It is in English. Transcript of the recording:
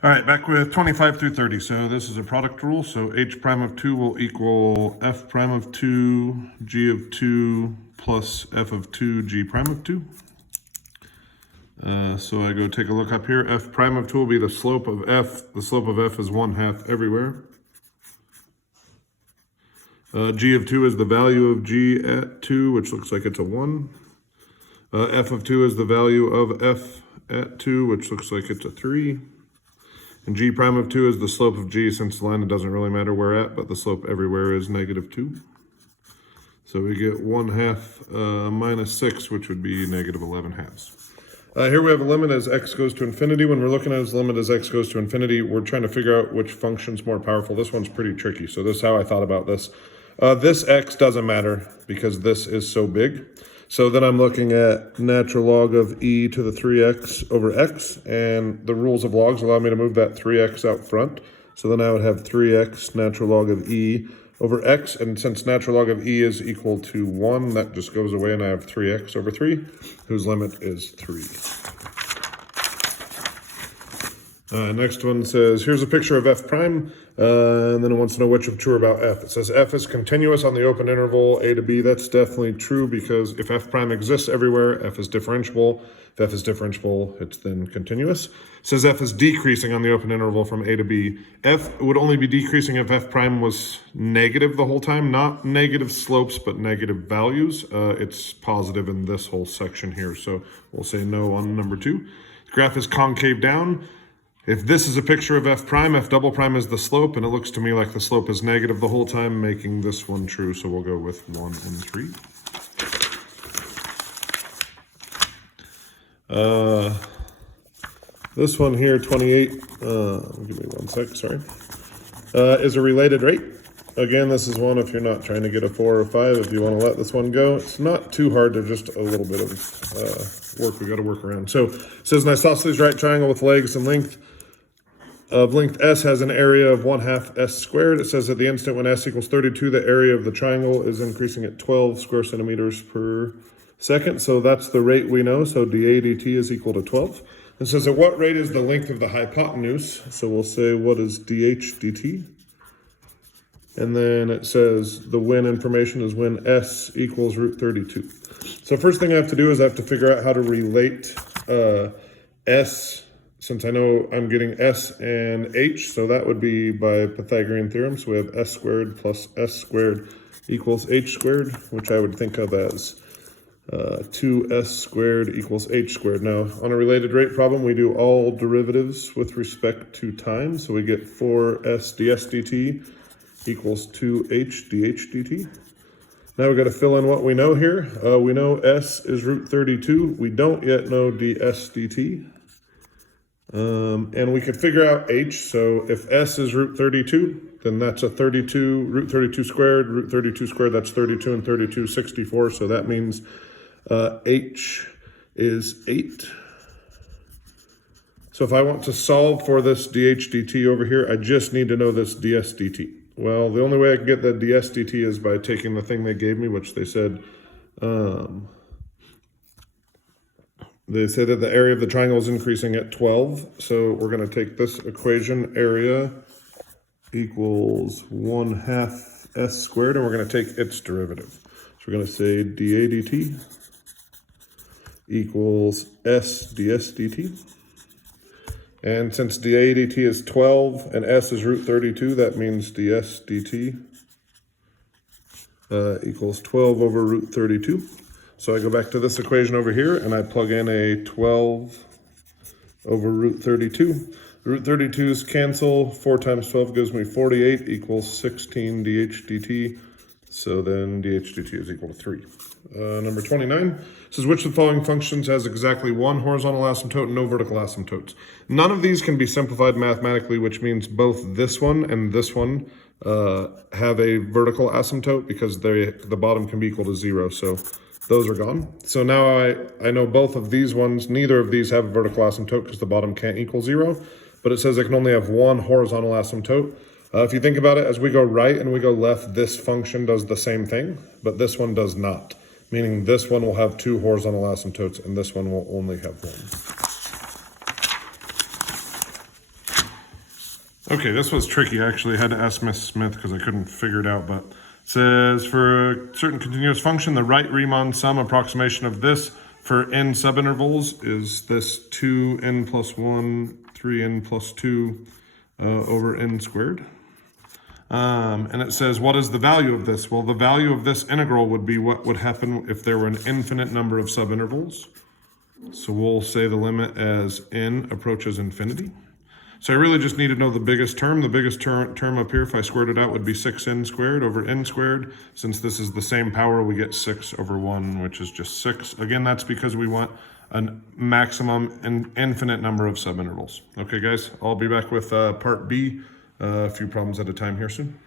All right, back with 25 through 30. So this is a product rule. So h prime of 2 will equal f prime of 2, g of 2, plus f of 2, g prime of 2. So I go take a look up here. F prime of 2 will be the slope of f. The slope of f is 1/2 everywhere. G of 2 is the value of g at 2, which looks like it's a 1. F of 2 is the value of f at 2, which looks like it's a 3. And g prime of 2 is the slope of g, since the line it doesn't really matter where at, but the slope everywhere is -2. So we get 1/2 minus 6, which would be -11/2. Here we have a limit as x goes to infinity. When we're looking at this limit as x goes to infinity, we're trying to figure out which function's more powerful. This one's pretty tricky, so this is how I thought about this. This x doesn't matter because this is so big. So then I'm looking at natural log of e to the 3x over x, and the rules of logs allow me to move that 3x out front. So then I would have 3x natural log of e over x, and since natural log of e is equal to 1, that just goes away, and I have 3x over 3, whose limit is 3. Next one says, here's a picture of f prime, and then it wants to know which of two are about f. It says f is continuous on the open interval a to b. That's definitely true, because if f prime exists everywhere, f is differentiable. If f is differentiable, it's then continuous. It says f is decreasing on the open interval from a to b. F would only be decreasing if f prime was negative the whole time, not negative slopes, but negative values. It's positive in this whole section here, so we'll say no on number 2. The graph is concave down. If this is a picture of f prime, f double prime is the slope, and it looks to me like the slope is negative the whole time, making this one true, so we'll go with 1 and 3. This one here, 28, give me 1 sec, sorry, is a related rate. Again, this is one if you're not trying to get a 4 or 5, if you want to let this one go. It's not too hard, there's just a little bit of work we got to work around. So it says an isosceles right triangle with legs and length s has an area of 1/2 s squared. It says at the instant when s equals 32, the area of the triangle is increasing at 12 square centimeters per second. So that's the rate we know. So dA dt is equal to 12. It says at what rate is the length of the hypotenuse? So we'll say what is dH dt? And then it says the when information is when s equals root 32. So first thing I have to do is I have to figure out how to relate s, since I know I'm getting s and h, so that would be by Pythagorean theorem. So we have s squared plus s squared equals h squared, which I would think of as 2s squared equals h squared. Now, on a related rate problem, we do all derivatives with respect to time. So we get 4s ds dt equals 2h dh dt. Now we've got to fill in what we know here. We know s is root 32. We don't yet know ds dt. And we could figure out h. So if s is root 32, then that's a 32, root 32 squared, root 32 squared, that's 32 and 32, 64. So that means h is 8. So if I want to solve for this dH dt over here, I just need to know this ds dt. Well, the only way I can get that ds dt is by taking the thing they gave me, which they said that the area of the triangle is increasing at 12. So we're going to take this equation, area equals 1/2 s squared, and we're going to take its derivative. So we're going to say dA dt equals s ds dt. And since dA dt is 12 and s is root 32, that means ds dt equals 12 over root 32. So I go back to this equation over here and I plug in a 12 over root 32. Root 32's cancel. 4 times 12 gives me 48 equals 16 dH dt. So then dH dt is equal to 3. Number 29 says, which of the following functions has exactly one horizontal asymptote and no vertical asymptotes? None of these can be simplified mathematically, which means both this one and this one have a vertical asymptote because the bottom can be equal to 0. So those are gone. So now I know both of these ones, neither of these have a vertical asymptote because the bottom can't equal 0. But it says I can only have one horizontal asymptote. If you think about it, as we go right and we go left, this function does the same thing, but this one does not. Meaning this one will have 2 horizontal asymptotes and this one will only have 1. Okay, this was tricky. I actually had to ask Miss Smith because I couldn't figure it out, but it says for a certain continuous function, the right Riemann sum approximation of this for n subintervals is this 2n plus 1, 3n plus 2 over n squared. And it says, what is the value of this? Well, the value of this integral would be what would happen if there were an infinite number of subintervals. So we'll say the limit as n approaches infinity. So I really just need to know the biggest term. The biggest term up here, if I squared it out, would be 6n squared over n squared. Since this is the same power, we get 6 over 1, which is just 6. Again, that's because we want a maximum and infinite number of subintervals. Okay, guys, I'll be back with part B, a few problems at a time here soon.